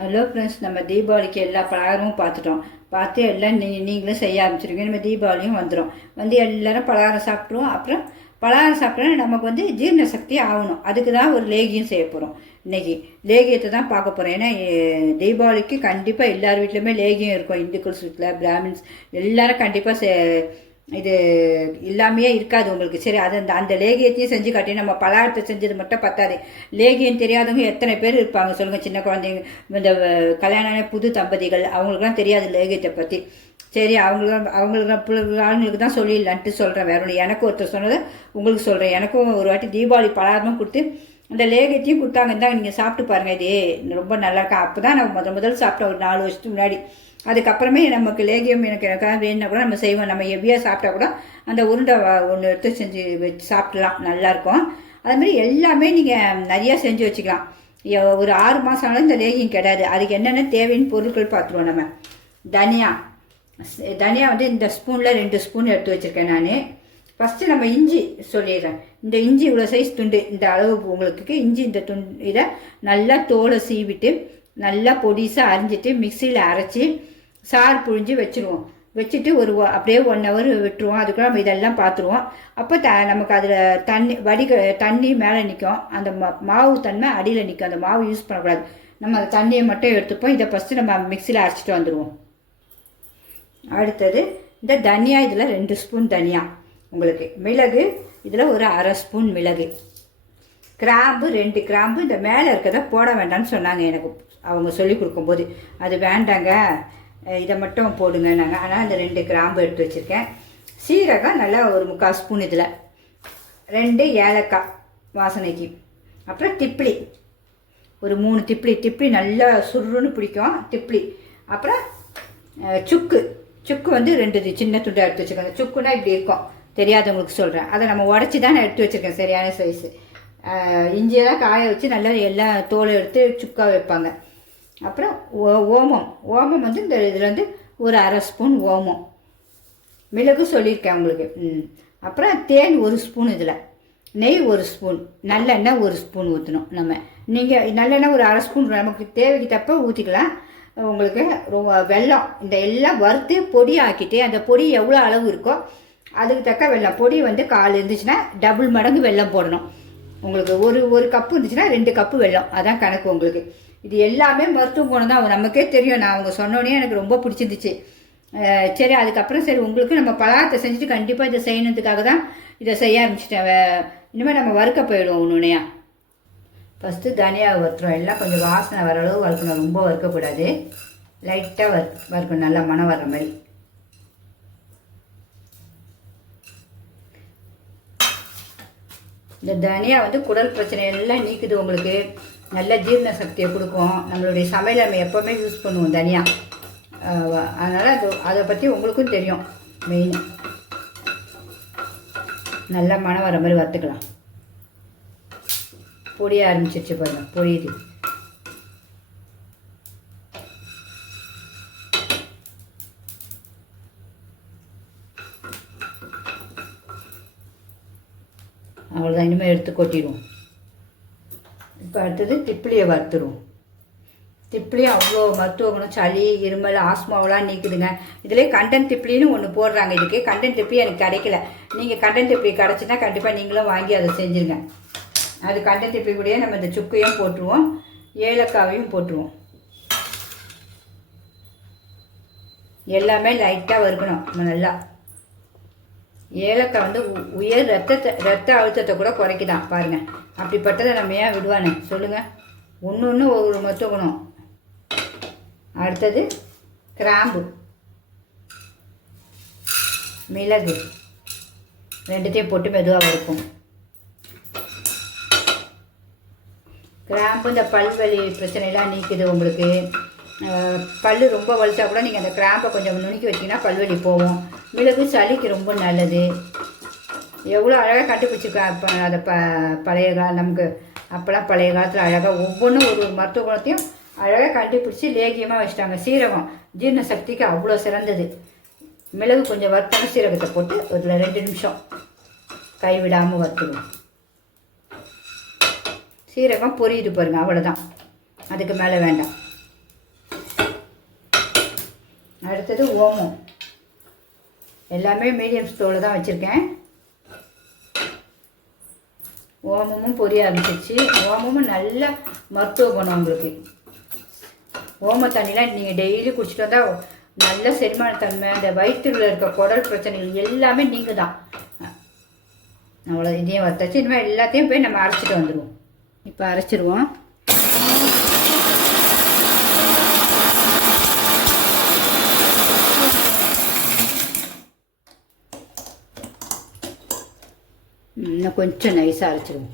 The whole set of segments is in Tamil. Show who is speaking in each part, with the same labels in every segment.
Speaker 1: ஹலோ ஃப்ரெண்ட்ஸ் நம்ம தீபாவளிக்கு எல்லா பலகாரமும் பார்த்துட்டோம். பார்த்து எல்லாம் நீ நீங்களும் செய்ய ஆரம்பிச்சிருக்கீங்க நம்ம தீபாவளியும் வந்துடும் வந்து எல்லாரும் பலகாரம் சாப்பிட்ருவோம் அப்புறம் பலகாரம் சாப்பிட்டா நமக்கு வந்து ஜீரண சக்தி ஆகணும். அதுக்கு தான் ஒரு லேகியம் செய்ய போகிறோம் இன்றைக்கி லேகியத்தை தான் பார்க்க போகிறோம் ஏன்னா தீபாவளிக்கு கண்டிப்பாக எல்லார் வீட்லையுமே லேகியம் இருக்கும். இந்துக்கள் வீட்டில் பிராமின்ஸ் எல்லோரும் கண்டிப்பாக சே இது இல்லாமையே இருக்காது உங்களுக்கு. சரி அது அந்த அந்த லேகியத்தையும் செஞ்சு காட்டி நம்ம பலகாரத்தை செஞ்சது மட்டும் பத்தாது. லேகியம் தெரியாதவங்க எத்தனை பேர் இருப்பாங்க சொல்லுங்கள் சின்ன குழந்தைங்க. இந்த கல்யாண ஆன புது தம்பதிகள் அவங்களுக்குலாம் தெரியாது லேகியத்தை பற்றி சரி அவங்களுக்கு அவங்களுக்கு பிள்ளைங்க ஆளுங்களுக்கு தான் சொல்லிடலான்ட்டு சொல்கிறேன் வேற ஒன்று எனக்கு ஒருத்தர் சொன்னதை உங்களுக்கு சொல்கிறேன் எனக்கும் ஒரு வாட்டி தீபாவளி பலகாரமும் கொடுத்து அந்த லேகத்தையும் கொடுத்தாங்க. இருந்தாங்க நீங்கள் சாப்பிட்டு பாருங்கள் இது ரொம்ப நல்லாயிருக்கா அப்போ தான் நான் முதல் முதல் சாப்பிட்டேன் ஒரு நாலு வருஷத்துக்கு முன்னாடி. அதுக்கப்புறமே நமக்கு லேகியம் எனக்கு எனக்காக வேணும்னா கூட நம்ம செய்வோம். நம்ம ஹெவியாக சாப்பிட்டா கூட அந்த உருண்டை ஒன்று எடுத்து செஞ்சு வச்சு சாப்பிடலாம். நல்லாயிருக்கும் அதுமாரி எல்லாமே நீங்கள் நிறையா செஞ்சு வச்சுக்கலாம். எ- ஒரு ஆறு மாதம் ஆனாலும் இந்த லேகியம் கிடையாது அதுக்கு என்னென்ன தேவைன்னு பொருட்கள் பார்த்துருவோம் நம்ம. தனியா. தனியா வந்து இந்த ஸ்பூனில் ரெண்டு ஸ்பூன் எடுத்து வச்சுருக்கேன் நான். ஃபஸ்ட்டு நம்ம இஞ்சி சொல்லிடுறேன். இந்த இஞ்சி இவ்வளோ சைஸ் துண்டு. இந்த அளவு உங்களுக்கு இஞ்சி இந்த துண்டு இதை நல்லா தோலை சீவிட்டு நல்லா பொடிசாக அரிஞ்சிட்டு மிக்சியில் அரைச்சி சாறு புழிஞ்சு வச்சுருவோம். வச்சுட்டு ஒரு ஒ- அப்படியே ஒன் ஹவர் விட்டுருவோம். அதுக்குள்ள நம்ம இதெல்லாம் பார்த்துருவோம் அப்போ த நமக்கு அதில் தண்ணி வடிக தண்ணி மேலே நிற்கும் அந்த மாவு தன்மை அடியில் நிற்கும் அந்த மாவு யூஸ் பண்ணக்கூடாது. நம்ம அந்த தண்ணியை மட்டும் எடுத்துப்போம். இதை ஃபஸ்ட்டு நம்ம மிக்சியில் அரைச்சிட்டு வந்துடுவோம் அடுத்தது இந்த தனியா இதில் ரெண்டு ஸ்பூன் தனியா. உங்களுக்கு மிளகு இதில் ஒரு அரை ஸ்பூன் மிளகு. கிராம்பு ரெண்டு கிராம்பு இந்த மேலே இருக்கிறத போட வேண்டாம்னு சொன்னாங்க எனக்கு. அவங்க சொல்லி கொடுக்கும்போது அது வேண்டாங்க. இதை மட்டும் போடுங்க நாங்கள் ஆனால் அந்த ரெண்டு கிராம்பு எடுத்து வச்சுருக்கேன். சீரகம் நல்லா ஒரு முக்கால் ஸ்பூன் இதில். ரெண்டு ஏலக்காய் வாசனைக்கு. அப்புறம் திப்ளி ஒரு மூணு திப்ளி திப்ளி நல்லா சுருன்னு பிடிக்கும். திப்ளி அப்புறம் சுக்கு. சுக்கு வந்து ரெண்டு இது சின்ன துண்டாக எடுத்து வச்சுருக்கேன். சுக்குனா இப்படி இருக்கும். தெரியாதவங்களுக்கு சொல்கிறேன் அதை நம்ம உடச்சி தான் நான் எடுத்து வச்சுருக்கேன். சரியான சைஸு இஞ்சியெல்லாம் காய வச்சு நல்லா எல்லாம் தோலை எடுத்து சுக்காக வைப்பாங்க. அப்புறம் ஓ- ஓமம். ஓமம் வந்து இந்த இதில் வந்து ஒரு அரை ஸ்பூன் ஓமம். மிளகு சொல்லியிருக்கேன் உங்களுக்கு. ம். அப்புறம் தேன் ஒரு ஸ்பூன் இதில். நெய் ஒரு ஸ்பூன். நல்லெண்ணெய் ஒரு ஸ்பூன் ஊற்றணும் நம்ம. நீங்கள் நல்லெண்ணெய் ஒரு அரை ஸ்பூன் நமக்கு தேவைக்கு தப்ப ஊற்றிக்கலாம் உங்களுக்கு ரொம்ப வெல்லம் இந்த எல்லாம் வறுத்து பொடி ஆக்கிட்டு அந்த பொடி எவ்வளோ அளவு இருக்கோ அதுக்கு தக்க வெள்ளம் பொடி வந்து கால் இருந்துச்சுன்னா டபுள் மடங்கு வெல்லம் போடணும். உங்களுக்கு ஒரு ஒரு கப்பு இருந்துச்சுன்னா ரெண்டு கப்பு வெல்லம். அதான் கணக்கு உங்களுக்கு. இது எல்லாமே மருத்துவ குணம் தான். நமக்கே தெரியும். நான் அவங்க சொன்னோடனே எனக்கு ரொம்ப பிடிச்சிருந்துச்சு. சரி அதுக்கப்புறம் சரி உங்களுக்கு நம்ம பலகாரத்தை செஞ்சுட்டு கண்டிப்பாக இதை செய்யணுன்றதுக்காக தான் இதை செய்ய ஆரம்பிச்சிட்டேன். இனிமேல் நம்ம வறுக்க போயிடுவோம் ஒன்றுனையா ஃபஸ்ட்டு தனியாக வறுத்துறோம் எல்லாம் கொஞ்சம் வாசனை வர அளவு வறுக்கணும். ரொம்ப வறுக்கக்கூடாது. லைட்டாக வறு வறுக்கணும். நல்லா மனம் வர்ற மாதிரி. இந்த தனியா வந்து குடல் பிரச்சனை எல்லாம் நீக்குது உங்களுக்கு. நல்ல ஜீரண சக்தியை கொடுக்கும். நம்மளுடைய சமையல் நம்ம எப்போவுமே யூஸ் பண்ணுவோம் தனியாக அதனால் அது அதை பற்றி உங்களுக்கும் தெரியும். மெயின் நல்லா மனம் வர மாதிரி வறுத்துக்கலாம். பொடிய ஆரம்பிச்சிருச்சு பாருங்க பொரியுது. அவ்வளோதான் இனிமேல் எடுத்து கொட்டிடுவோம். இப்போ அடுத்தது திப்பிலியை வறுத்துருவோம். திப்பிலியும் அவ்வளோ மருத்துவ குணம் சளி இருமல் ஆஸ்மாவெல்லாம் நீக்குதுங்க இதிலே கண்டன் திப்பிலின்னு ஒன்று போடுறாங்க. இதுக்கு கண்டன் திப்பிலி எனக்கு கிடைக்கல. நீங்கள் கண்டன் திப்பிலி கிடச்சின்னா கண்டிப்பாக நீங்களும் வாங்கி அதை செஞ்சுருங்க. அது கண்டன் திப்பிலி கூடயே நம்ம இந்த சுக்கையும் போட்டுருவோம். ஏலக்காவையும் போட்டுருவோம். எல்லாமே லைட்டாக வறுக்கணும். நம்ம நல்லா. ஏலக்காய் வந்து உ- உயர் ரத்தத்தை ரத்த அழுத்தத்தை கூட குறைக்குதான். பாருங்கள் அப்படிப்பட்டதை நம்ம ஏன் விடுவானே? சொல்லுங்கள் ஒன்று ஒன்று ஒரு மொத்த குணம். அடுத்தது கிராம்பு. மிளகு. ரெண்டுத்தையும் போட்டு மெதுவாக வறுப்போம். கிராம்பு இந்த பல்வலி பிரச்சனைலாம் நீக்குது உங்களுக்கு. பல் ரொம்ப வலிச்சா கூட நீங்கள் அந்த கிராம்பை கொஞ்சம் நுணுக்கி வச்சிங்கன்னா பல்வலி போகும். மிளகு சளிக்கு ரொம்ப நல்லது. எவ்வளோ அழகாக கண்டுபிடிச்சிருக்கேன் இப்போ அதை ப பழைய கால நமக்கு அப்போல்லாம் பழைய காலத்தில் அழகாக ஒவ்வொன்றும் ஒரு ஒரு மருத்துவ குணத்தையும் அழகாக கண்டுபிடிச்சி லேகியமாக வச்சுட்டாங்க. சீரகம் ஜீரண சக்திக்கு அவ்வளோ சிறந்தது. மிளகு கொஞ்சம் வறுத்தான சீரகத்தை போட்டு ஒரு ரெண்டு நிமிஷம் கைவிடாமல் வறுத்துடுவோம் சீரகம் பொரியுது பாருங்கள் அவ்வளோதான் அதுக்கு மேலே வேண்டாம். அடுத்தது ஓமம். எல்லாமே மீடியம் ஸ்டோவில் தான் வச்சுருக்கேன். ஓமமும் பொரிய ஆரம்பிச்சிச்சு ஓமமும் நல்ல மருத்துவ குணம் உங்களுக்கு ஓம தண்ணிலாம் நீங்கள் டெய்லி குடிச்சிட்டு வந்தால் நல்ல செரிமானத்தன்மை அந்த வயிற்றுல இருக்க குடல் பிரச்சனைகள் எல்லாமே நீங்கள் தான் அவ்வளோ இதையும் வத்தாச்சு இனிமேல் எல்லாத்தையும் போய் நம்ம அரைச்சிட்டு வந்துடுவோம் இப்போ அரைச்சிடுவோம் இன்னும் கொஞ்சம் நைஸாக அரைச்சிடுவோம்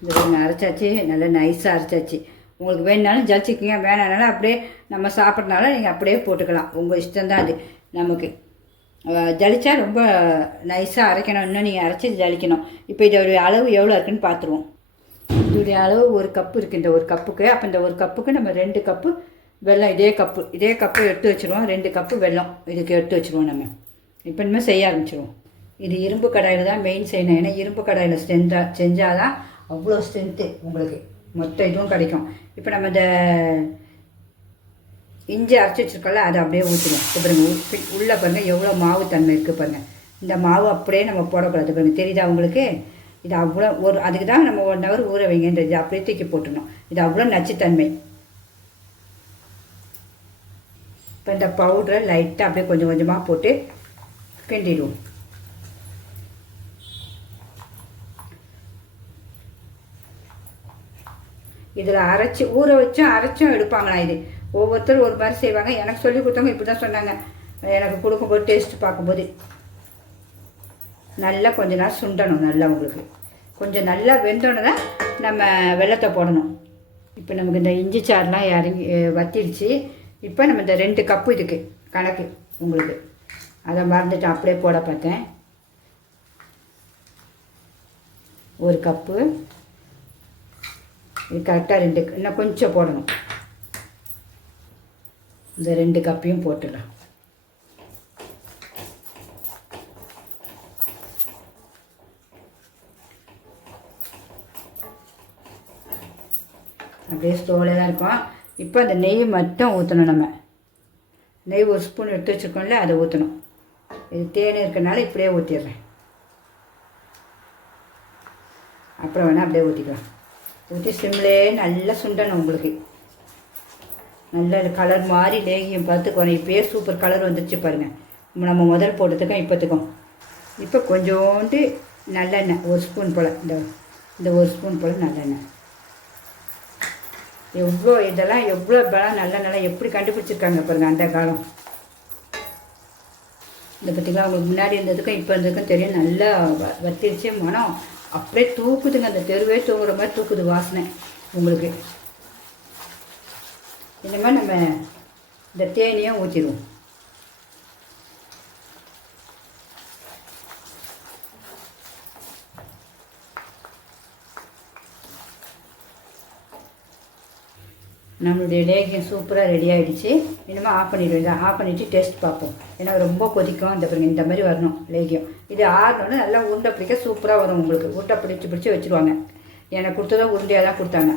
Speaker 1: இது கொஞ்சம் அரைச்சாச்சு. நல்லா நைஸாக அரைச்சாச்சு. உங்களுக்கு வேணுனாலும் ஜலிச்சிக்கிங்க வேணானாலும் அப்படியே நம்ம சாப்பிட்றனால நீங்கள் அப்படியே போட்டுக்கலாம். உங்கள் இஷ்டம்தான் அது. நமக்கு. ஜலிச்சா ரொம்ப நைஸாக அரைக்கணும். இன்னும் நீங்கள் அரைச்சி ஜலிக்கணும். இப்போ இதோடைய அளவு எவ்வளோ இருக்குன்னு பார்த்துருவோம் இதோடைய அளவு ஒரு கப்பு இருக்குது இந்த ஒரு கப்புக்கு அப்போ இந்த ஒரு கப்புக்கு நம்ம ரெண்டு கப்பு வெல்லம் இதே கப்பு இதே கப்பு எடுத்து வச்சுருவோம். ரெண்டு கப்பு வெல்லம் இதுக்கு எடுத்து வச்சுருவோம் நம்ம. இப்போ இனிமேல் செய்ய ஆரம்பிச்சிருவோம். இது இரும்பு கடாயில் தான் மெயின் செய்யணும். ஏன்னா இரும்பு கடாயில் ஸ்ட்ரென்த்தாக செஞ்சால் தான் அவ்வளோ ஸ்ட்ரென்த்து உங்களுக்கு. மொத்த இதுவும் கிடைக்கும். இப்போ நம்ம இந்த இஞ்சி அரைச்சி வச்சுருக்கோம்ல அதை அப்படியே ஊற்றிடும் இப்போ பாருங்கள் உ- உள்ளே பாருங்கள் எவ்வளோ மாவு தன்மை இருக்குது பாருங்கள் இந்த மாவு அப்படியே நம்ம போடக்கூடாது பாருங்கள் தெரியுதா உங்களுக்கு? இது அவ்வளோ ஒரு அதுக்கு தான் நம்ம ஒன் ஹவர் ஊற வைங்கன்றது அப்படியே தூக்கி போட்டுடணும். இது அவ்வளோ நச்சுத்தன்மை. இப்போ இந்த பவுடரை லைட்டாக அப்படியே கொஞ்சம் கொஞ்சமாக போட்டு கிண்டிடுவோம். இதில் அரைச்சி ஊற வச்சும் அரைச்சும் எடுப்பாங்களா இது? ஒவ்வொருத்தரும் ஒரு மாதிரி செய்வாங்க. எனக்கு சொல்லி கொடுத்தவங்க இப்படி தான் சொன்னாங்க. எனக்கு கொடுக்கும்போது டேஸ்ட் பார்க்கும்போது. நல்லா கொஞ்ச நேரம் சுண்டணும் நல்லா உங்களுக்கு. கொஞ்சம் நல்லா வெந்தோடனே தான் நம்ம வெள்ளத்தை போடணும். இப்போ நமக்கு இந்த இஞ்சி சாறுலாம் இறங்கி வத்திடுச்சு. இப்போ நம்ம இந்த ரெண்டு கப்பு இதுக்கு கணக்கு உங்களுக்கு. அதை மறந்துட்டு அப்படியே போட பார்த்தேன். ஒரு கப்பு இது கரெக்டாக ரெண்டு இன்னும் கொஞ்சம் போடணும். இந்த ரெண்டு கப்பையும் போட்டுடலாம். அப்படியே ஸ்லோவில் தான் இருக்கும். இப்போ அந்த நெய் மட்டும் ஊற்றணும் நம்ம. நெய் ஒரு ஸ்பூன் எடுத்து வச்சுருக்கோம்ல அதை ஊற்றணும் இது தேன் இருக்கனால இப்படியே ஊற்றிடுறேன் அப்புறம் வேணால் அப்படியே ஊற்றிக்கலாம் ஊற்றி சிம்லே நல்லா சுண்டணும் உங்களுக்கு. நல்ல கலர் மாதிரி லேகியம் பார்த்து இப்போயே சூப்பர் கலர் வந்துருச்சு பாருங்கள் நம்ம முதல் போட்டதுக்கும் இப்போத்துக்கும். இப்போ கொஞ்சோண்டு நல்லெண்ணெய் ஒரு ஸ்பூன் போல். இந்த இந்த ஒரு ஸ்பூன் போல் நல்லெண்ணெய். எவ்வளோ இதெல்லாம் எவ்வளோ பலம் நல்லெண்ணெய் எப்படி கண்டுபிடிச்சிருக்காங்க பாருங்க அந்த காலம். இந்த பற்றிலாம் அவங்களுக்கு முன்னாடி இருந்ததுக்கும் இப்போ இருந்ததுக்கும் தெரியும். நல்லா வ- வத்திருச்சு மனம். அப்படியே தூக்குதுங்க. அந்த தெருவே தூங்குற மாதிரி தூக்குது வாசனை உங்களுக்கு. இந்த மாதிரி நம்ம இந்த தேனியும் ஊற்றிடுவோம் நம்மளுடைய லேகியம் சூப்பராக ரெடி ஆகிடுச்சு இனிமேல் ஆஃப் பண்ணிடுவோம் ஆஃப் பண்ணிவிட்டு டேஸ்ட் பார்ப்போம். ஏன்னா ரொம்ப கொதிக்கும். இந்த பாருங்க இந்த மாதிரி வரணும் லேகியம் இது ஆறினோன்னு நல்லா உருண்டை பிடிக்க சூப்பராக வரும் உங்களுக்கு. உருண்டை பிடிச்சி பிடிச்சி வச்சுருவாங்க. எனக்கு கொடுத்ததும் உருண்டையாக தான் கொடுத்தாங்க.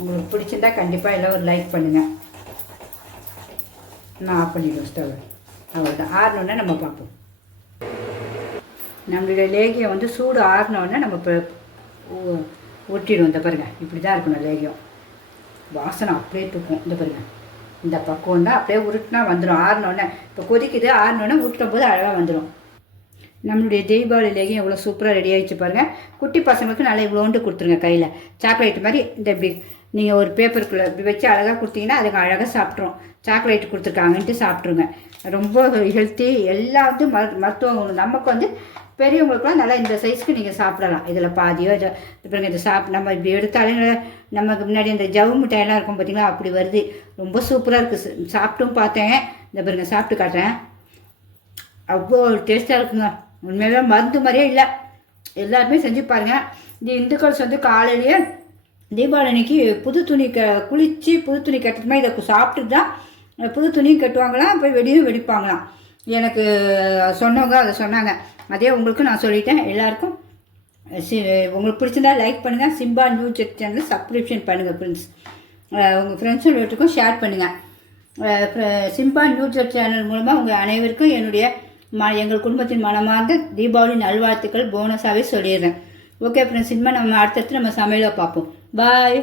Speaker 1: உங்களுக்கு பிடிச்சிருந்தா கண்டிப்பாக எல்லாம் ஒரு லைக் பண்ணுங்கள் நான் ஆஃப் பண்ணிடுவேன் ஸ்டவ் அவ்வளோதான் ஆறினோடனே நம்ம பார்ப்போம். நம்மளுடைய லேகியம் வந்து சூடு ஆறினோடனே நம்ம இப்போ ஒட்டிடுவோம் இந்த பாருங்க இப்படி தான் இருக்கணும் லேகியம் வாசனை அப்படியே தூக்கும் இந்த பாருங்க. இந்த பக்குவம் தான் அப்படியே உருட்டினா வந்துடும் ஆறினோடனே இப்போ கொதிக்குது ஆறினோடனே உருட்டும் போது அழகாக வந்துடும் நம்மளுடைய தீபாவளி லேகியம் எவ்வளோ சூப்பராக ரெடி ஆகிடுச்சு பாருங்கள் குட்டி பசங்களுக்கு நல்லா இவ்வளோண்டு கொடுத்துருங்க கையில். சாக்லேட் மாதிரி இந்த இப்படி நீங்கள் ஒரு பேப்பருக்குள்ளே இப்படி வச்சு அழகாக கொடுத்தீங்கன்னா அதுக்கு அழகாக சாப்பிட்ரும் சாக்லேட் கொடுத்துருக்காங்கன்ட்டு சாப்பிட்ருங்க ரொம்ப ஹெல்த்தி எல்லா வந்து மரு மருத்துவ நமக்கு வந்து பெரியவங்களுக்குலாம் நல்லா இந்த சைஸ்க்கு நீங்கள் சாப்பிடலாம். இதில் பாதியோ இதை இப்போ இதை சாப் நம்ம இப்படி எடுத்தாலே நமக்கு முன்னாடி இந்த ஜவு மிட்டாயெல்லாம் இருக்கும் பார்த்திங்களா அப்படி வருது. ரொம்ப சூப்பராக இருக்குது சாப்பிட்டும் பார்த்தேன். இந்த பாருங்க சாப்பிட்டு காட்டுறேன். அவ்வளோ டேஸ்ட்டாக இருக்குங்க. உண்மையாகவே மருந்து மாதிரியே இல்லை. எல்லாருமே செஞ்சு பாருங்க. இந்த இந்துக்கள்ஸ் வந்து காலையிலேயே தீபாவளி அன்னைக்கு புது துணி க குளித்து புது துணி கட்டுறதுமே இதை சாப்பிட்டுட்டு தான் புது துணியும் கட்டுவாங்களாம் போய் வெடியும் வெடிப்பாங்களாம். எனக்கு சொன்னவங்க அதை சொன்னாங்க. அதே உங்களுக்கு நான் சொல்லிட்டேன். எல்லாருக்கும் சி உங்களுக்கு பிடிச்சிருந்தா லைக் பண்ணுங்கள் சிம்பா நியூஸ் சேனல் சப்ஸ்கிரிப்ஷன் பண்ணுங்கள் ஃப்ரெண்ட்ஸ் உங்கள் ஃப்ரெண்ட்ஸும் வீட்டுக்கும் ஷேர் பண்ணுங்கள் சிம்பா நியூஸ் சேனல் மூலமாக உங்கள் அனைவருக்கும் என்னுடைய ம எங்கள் குடும்பத்தின் மனமார்ந்த தீபாவளி நல்வாழ்த்துக்கள் போனஸாகவே சொல்லிடுறேன். ஓகே ஃப்ரெண்ட்ஸ் இனிமேல் நம்ம அடுத்தடுத்து நம்ம சமையலை பார்ப்போம். பாய்